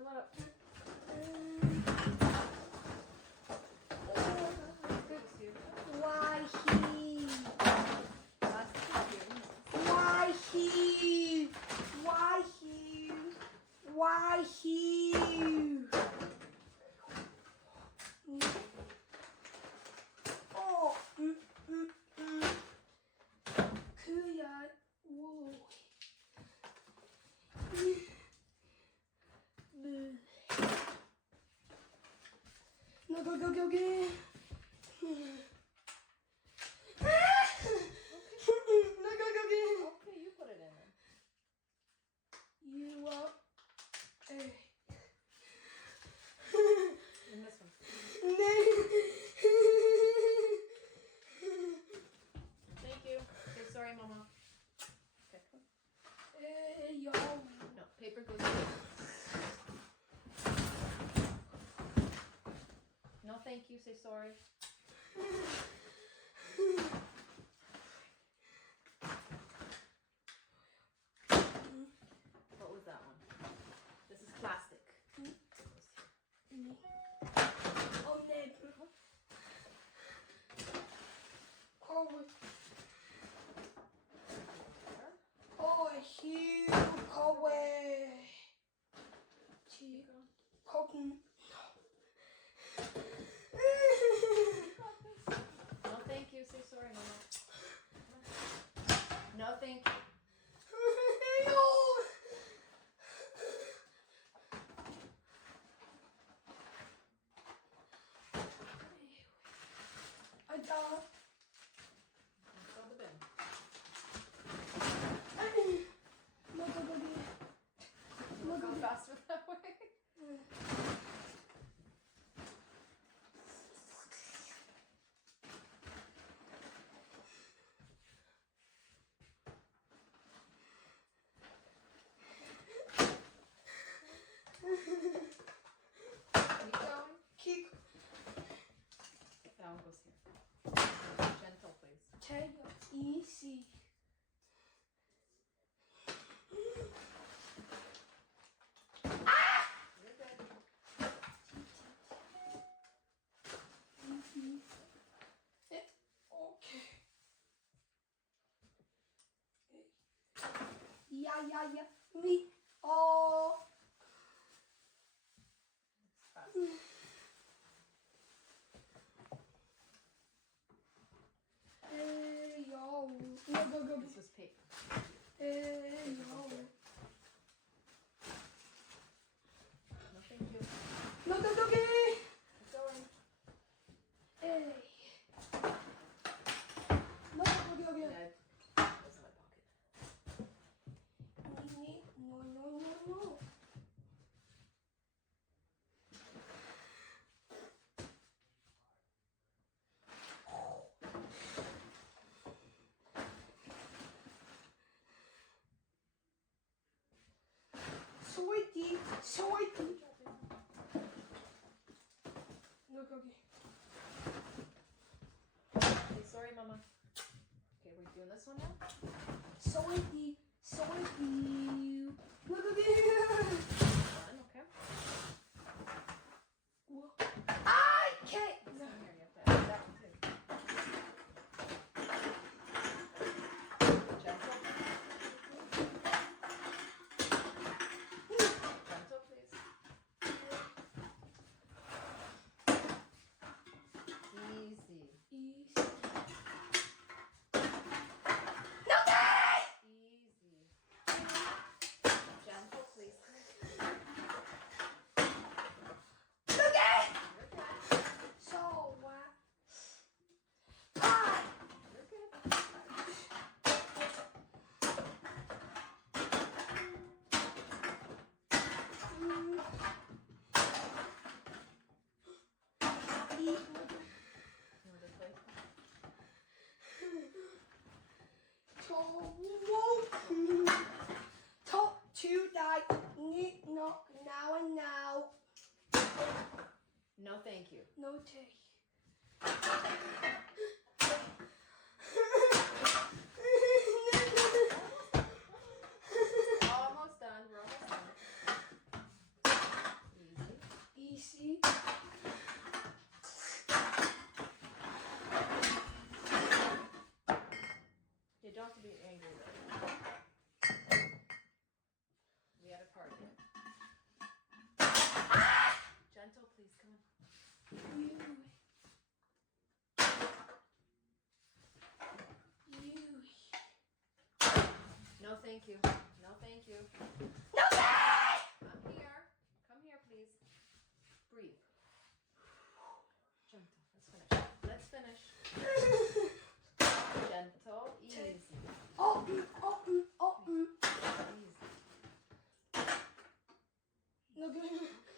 Fill it up. Why he? Why he? Why he? Why he? Oh, 그야 오. 나 거기. Okay, you put it in there. You are In this one. Thank you. Okay, sorry, Mama. Okay, come on. Yo. No, paper goes in. No, thank you. Say sorry. What was that one? This is plastic. Oh, 네. 거울. 휴, 거울. 거울. No, thank you. Say sorry, Mama. No, thank you. 아자. Throw the bin. Go faster that way. Keep going. Keep. That one goes here. Gentle, please. Take it easy. You're good. Okay. Yeah. Me. Oh. Fast. Hey, yo. Go. This was paper. Hey, yo. No, thank you. Go. Keep going. Hey. No. Yeah, that's in my pocket. No. Sweetie. No, go. Say sorry, Mama. Okay, we're doing this one now? Sweetie. No, go. One, okay. I can't. This one here, you have to add that one too. Gentle. Gentle, please. Easy. Easy. Easy. Gentle, please. Okay. You're good. So what? You're good. You want this way? Talk to that. No, now. No, thank you. No take. Almost done. We're almost done. thank you. No, thank you. No, Dad! I'm here. Come here, please. Breathe. Gentle. Let's finish. Gentle. Easy. Oh. Easy. Logan.